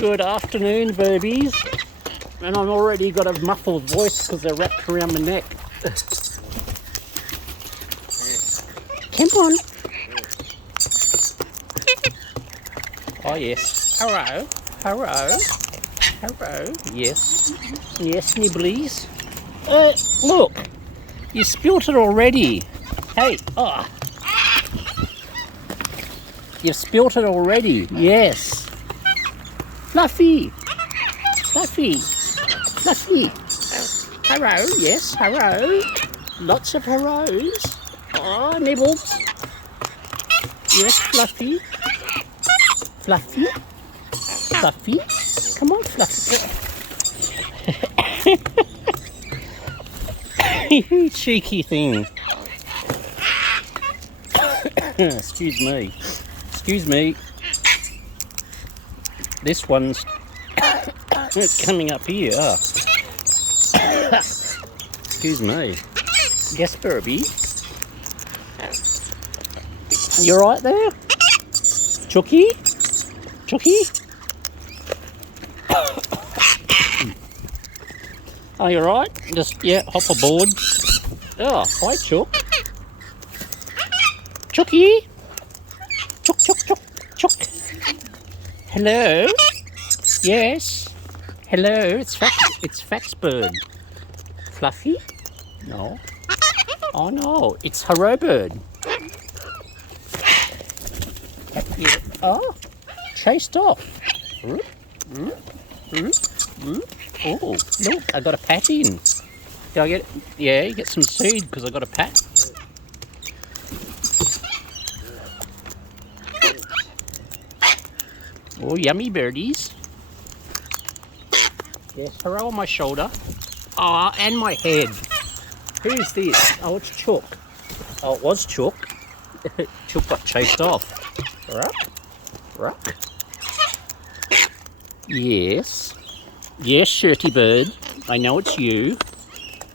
Good afternoon, Verbies. And I've already got a muffled voice because they're wrapped around my neck. Come on. Oh, yes. Hello. Hello. Hello. Yes. Yes, nibblies. Look. You spilt it already. Hey. Oh. You've spilt it already. Yes. Fluffy. Fluffy. Fluffy. Hello. Yes. Hello. Lots of hellos. Oh, nibbles. Yes, Fluffy. Fluffy. Fluffy. Come on, Fluffy. You cheeky thing. Excuse me. Excuse me. This one's it's coming up here. Oh. Excuse me. Yes, Burby. You right there? Chookie? Chookie? Are you right? Just, yeah, hop aboard. Oh, hi, Chook. Chookie? Chook, chook, chook, chook. Hello? Yes? Hello, it's Faxbird. Fluffy? No. Oh no, it's Harrowbird. Oh, chased off. Oh, look, I got a pat in. Did I get, yeah, you get some seed because I got a pat. Oh, yummy birdies. Yes, hello on my shoulder. Ah, and my head. Who's this? Oh, it's Chook. Oh, it was Chook. Chook got chased off. Ruck? Ruck? Yes. Yes, Shirty Bird. I know it's you.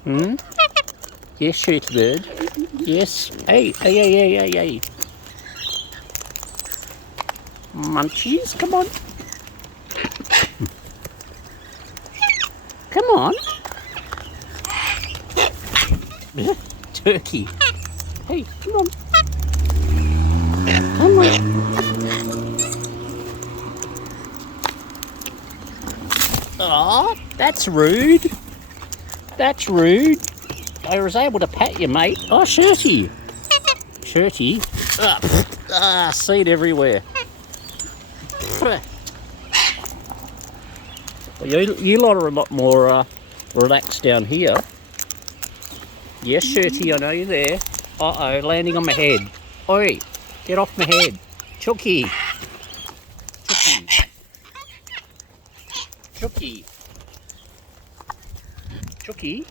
Hmm? Yes, Shirty Bird. Yes. Hey, hey, hey, hey, hey, hey. Munchies, come on. Come on. Turkey. Hey, come on. Come on. Oh, that's rude. That's rude. I was able to pat you, mate. Oh, Shirty. Shirty. Seed everywhere. Well, you lot are a lot more relaxed down here. Yes, Shirty, I know you're there. Uh-oh, landing on my head. Oi, get off my head. Chookie. Chookie. Chookie. Chookie.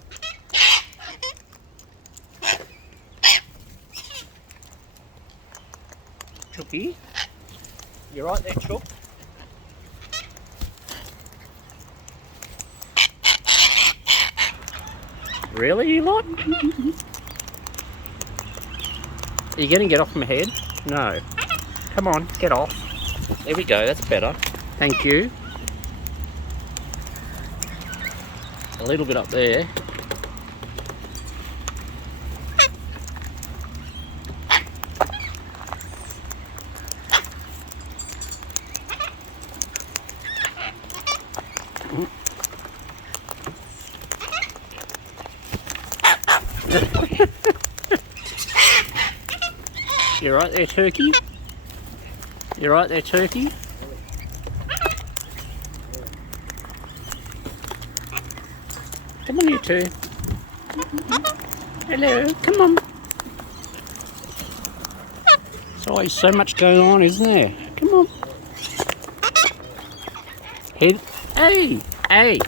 Chookie. You right there, Chook? Really, you lot? Are you going to get off my head? No. Come on, get off. There we go, that's better. Thank you. A little bit up there. You right there, Turkey? You right there, Turkey? Come on, you two. Hello, come on. There's always so much going on, isn't there? Come on. Head. Hey, hey.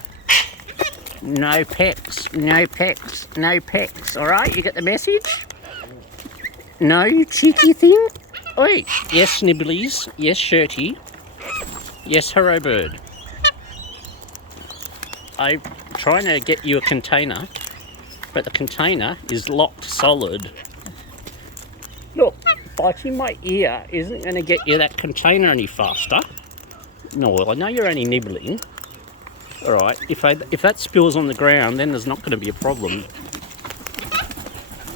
No pecks, no pecks, no pecks. All right, you get the message? No, you cheeky thing. Oi. Yes, Nibblies. Yes, Shirty. Yes, Harrowbird. I'm trying to get you a container, but the container is locked solid. Look, biting my ear isn't going to get you that container any faster. No, I know you're only nibbling. All right. If that spills on the ground, then there's not going to be a problem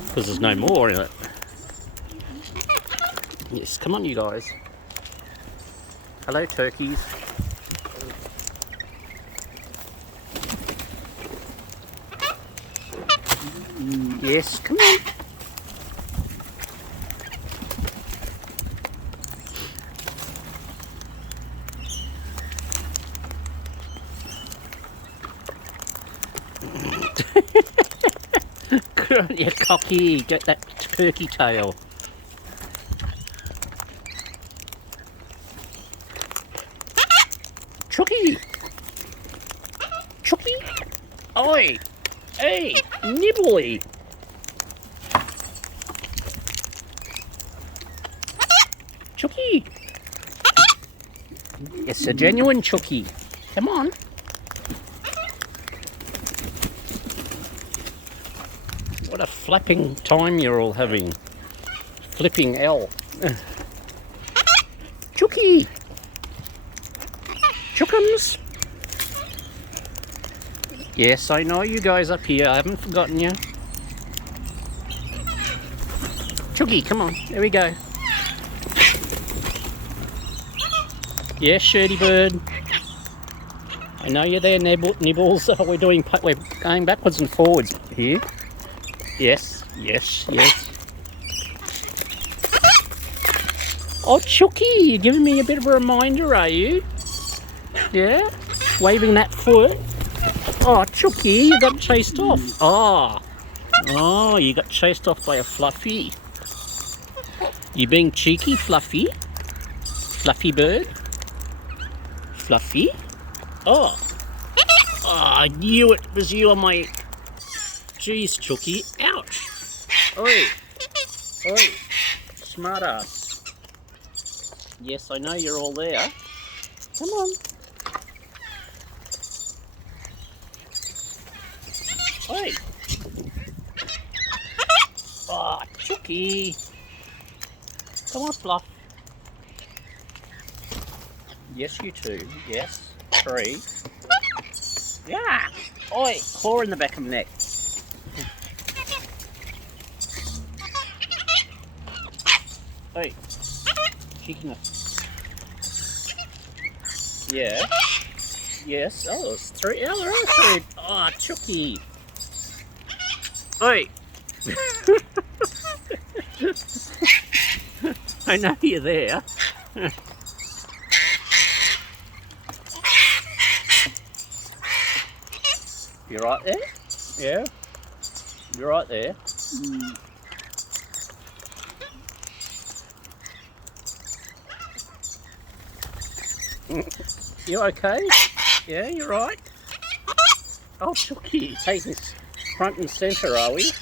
because there's no more in it. Yes, come on, you guys. Hello, turkeys. Yes, come on. Good on you, cocky. Get that turkey tail. Chucky! Chucky! Oi! Hey! Nibbly! Chucky! It's a genuine Chucky. Come on. What a flapping time you're all having. Flipping L. Chucky! Chookums! Yes, I know you guys up here. I haven't forgotten you. Chucky, come on. There we go. Yes, Shirty Bird. I know you're there, Nibbles. We're going backwards and forwards here. Yes, yes, yes. Oh, Chucky, you're giving me a bit of a reminder, are you? Yeah? Waving that foot. Oh, Chucky, you got chased off. Oh, you got chased off by a Fluffy. You being cheeky, Fluffy? Fluffy bird? Fluffy? Oh, I knew it was you on my... Jeez, Chucky. Ouch. Oi. Oi. Smart ass. Yes, I know you're all there. Come on. Oi. Oh, Chucky. Come on, Fluff. Yes, you two. Yes. 3. Yeah. Oi. Claw in the back of the neck. Hey, chicken. Yeah. Yes. Oh, it's 3. Oh, there are 3. Oh, Chucky. Hey. I know you're there. You're right there? Yeah. You're right there. You okay? Yeah, you're right. Oh, Chucky, taking this front and centre, are we?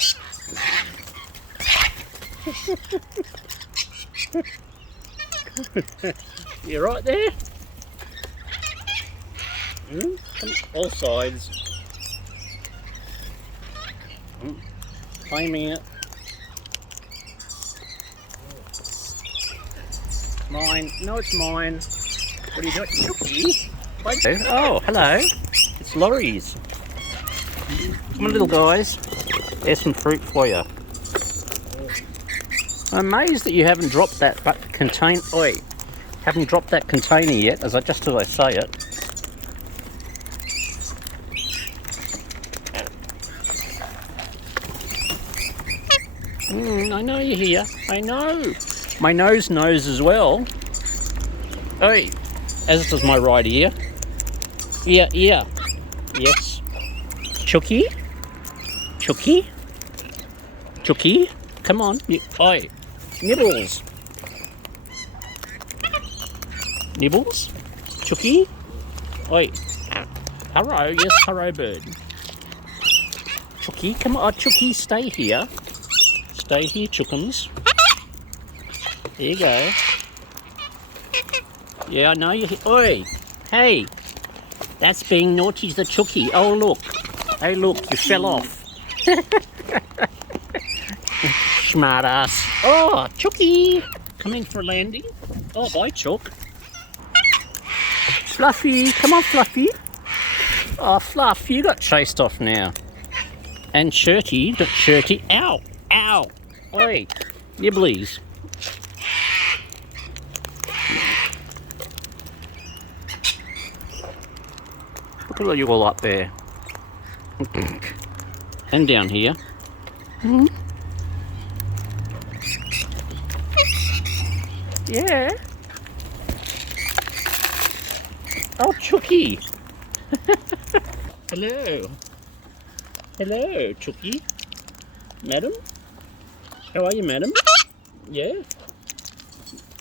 You're right there. Come all sides. Claiming it. Mine. No, it's mine. What are you doing, Chucky? Oh, hello. It's lorries. Come on, little guys. There's some fruit for you. I'm amazed that you haven't dropped that container. Oi, haven't dropped that container yet. As I say it. I know you're here. I know. My nose knows as well. Oi. As does my right ear. Ear. Yes. Chucky? Chucky? Chucky? Come on. Oi. Nibbles. Nibbles? Chucky? Oi. Hello. Yes, hello, bird. Chucky, come on. Oh, Chucky, stay here. Stay here, Chookums. There you go. Yeah, I know you. Oi! Hey! That's being naughty, the Chucky. Oh, look. Hey, look, you fell off. Smart ass. Oh, Chucky! Coming for a landing. Oh, bye, Chook. Fluffy, come on, Fluffy. Oh, Fluff, you got chased off now. And Shirty, ow, ow. Oi, nibblies. Look at you all up there. And down here. Yeah. Oh, Chucky. Hello. Hello, Chucky. Madam? How are you, madam? Yeah?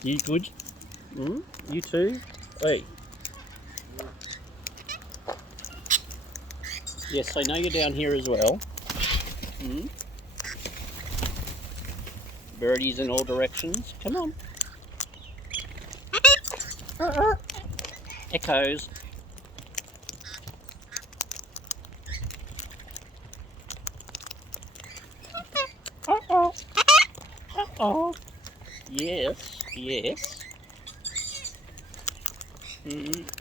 You good? You too? Hey. Yes, I know you're down here as well. Birdies in all directions. Come on. Echoes. Uh-oh. Uh-oh. Yes, yes.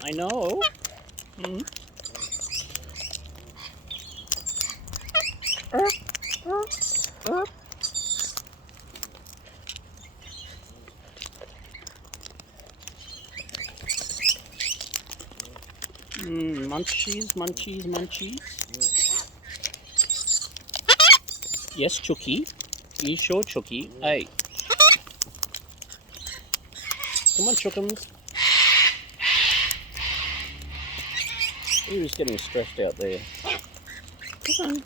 I know. Munchies, munchies, munchies. Yes, Chucky. You sure, Chucky? Hey. Come on, Chookums. He was getting stressed out there. Come on.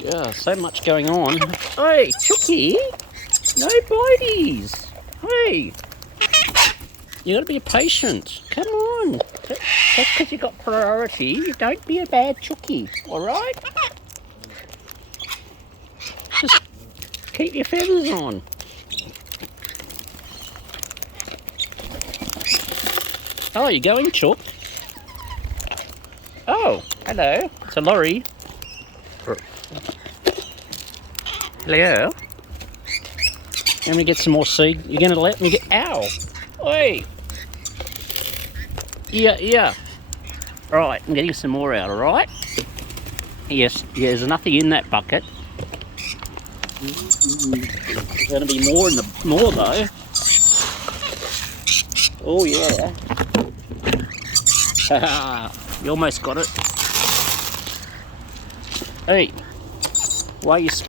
Yeah, so much going on. Hey, Chucky! No biteys! Hey! You gotta be patient. Come on. Just because you got priority, don't be a bad Chucky, alright? Just keep your feathers on. Oh, you're going, Chook? Oh, hello. It's a lorry. Hello. Let me get some more seed. You're gonna let me get... Ow! Oi! Yeah. Right, I'm getting some more out, alright? Yes, there's nothing in that bucket. There's gonna be more in the... More though. Oh yeah. You almost got it. Hey, why are you